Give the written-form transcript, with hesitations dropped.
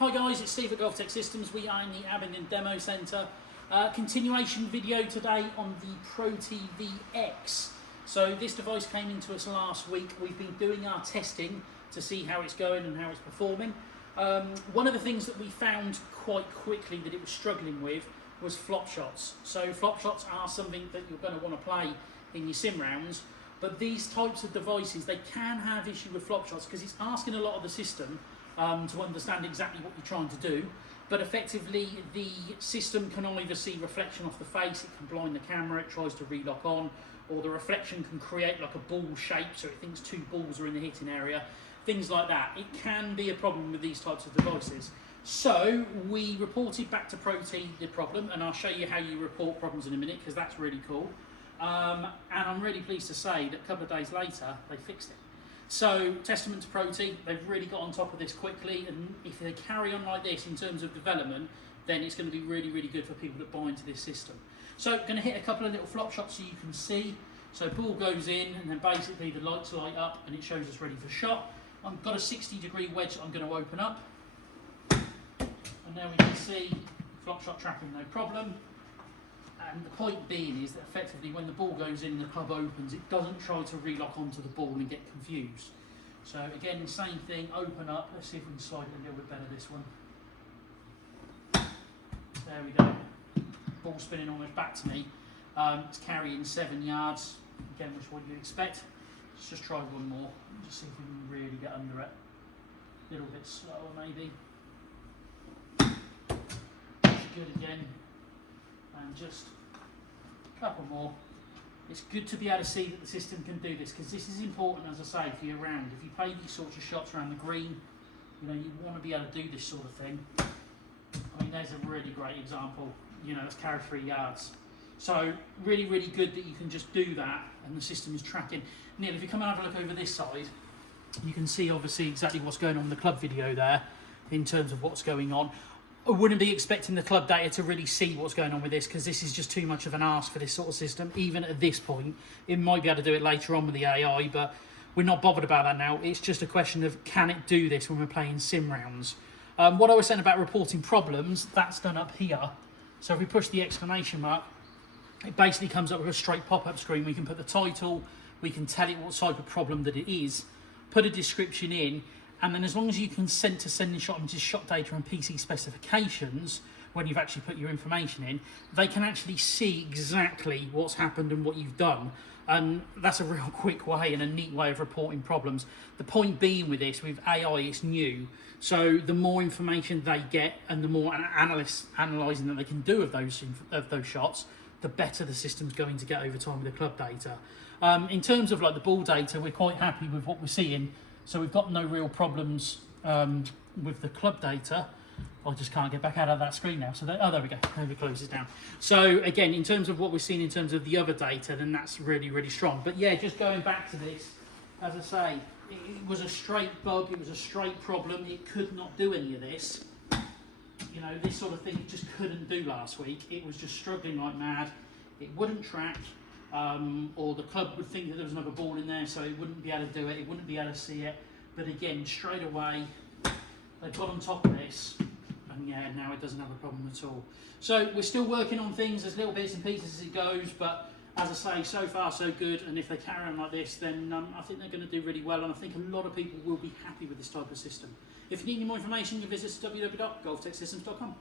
Hi guys, it's Steve at Golf Tech Systems. We are in the Abingdon Demo Centre. Continuation video today on the ProTee VX. So this device came into us last week. We've been doing our testing to see how it's going and how it's performing. One of the things that we found quite quickly that it was struggling with was flop shots. So flop shots are something that you're going to want to play in your sim rounds, but these types of devices, they can have issue with flop shots because it's asking a lot of the system to understand exactly what you're trying to do, but effectively the system can either see reflection off the face, it can blind the camera, it tries to relock on, or the reflection can create like a ball shape so it thinks two balls are in the hitting area, things like that. It can be a problem with these types of devices. So we reported back to ProTee the problem, and I'll show you how you report problems in a minute because that's really cool. And I'm really pleased to say that a couple of days later they fixed it. So testament to ProTee, they've really got on top of this quickly, and if they carry on like this in terms of development, then it's going to be really, really good for people that buy into this system. So going to hit a couple of little flop shots so you can see. So ball goes in, and then basically the lights light up and it shows us ready for shot. I've got a 60-degree wedge that I'm going to open up, and now we can see flop shot tracking no problem. And the point being is that effectively when the ball goes in and the club opens, it doesn't try to relock onto the ball and get confused. So again, same thing, open up. Let's see if we can slide it a little bit better this one. There we go. Ball spinning almost back to me. It's carrying 7 yards. Again, which is what you'd expect. Let's just try one more. Just see if we can really get under it. A little bit slower maybe. Good again. And just a couple more. It's good to be able to see that the system can do this because this is important, as I say, for your round. If you play these sorts of shots around the green, you know, you want to be able to do this sort of thing. I mean, there's a really great example. You know, it's carried 3 yards. So really, really good that you can just do that and the system is tracking. Neil, if you come and have a look over this side, you can see obviously exactly what's going on in the club video there in terms of what's going on. I wouldn't be expecting the club data to really see what's going on with this because this is just too much of an ask for this sort of system. Even at this point, it might be able to do it later on with the AI, but we're not bothered about that now. It's just a question of can it do this when we're playing sim rounds. What I was saying about reporting problems, that's done up here. So if we push the exclamation mark, it basically comes up with a straight pop-up screen. We can put the title, we can tell it what type of problem that it is, put a description in, and then as long as you consent to sending shot images, shot data and PC specifications, when you've actually put your information in, they can actually see exactly what's happened and what you've done. And that's a real quick way and a neat way of reporting problems. The point being with this, with AI, it's new. So the more information they get and the more analysts analysing that they can do of those shots, the better the system's going to get over time with the club data. In terms of like the ball data, we're quite happy with what we're seeing. So we've got no real problems with the club data. I just can't get back out of that screen now. So there we go. Maybe close it down. So again, in terms of what we're seeing in terms of the other data, then that's really, really strong. But yeah, just going back to this, as I say, it was a straight bug. It was a straight problem. It could not do any of this. You know, this sort of thing it just couldn't do last week. It was just struggling like mad. It wouldn't track. Or the club would think that there was another ball in there, so it wouldn't be able to do it, it wouldn't be able to see it. But again, straight away, they've got on top of this, and yeah, now it doesn't have a problem at all. So we're still working on things, there's little bits and pieces as it goes, but as I say, so far so good, and if they carry on like this, then I think they're going to do really well, and I think a lot of people will be happy with this type of system. If you need any more information, you visit www.golftechsystems.com.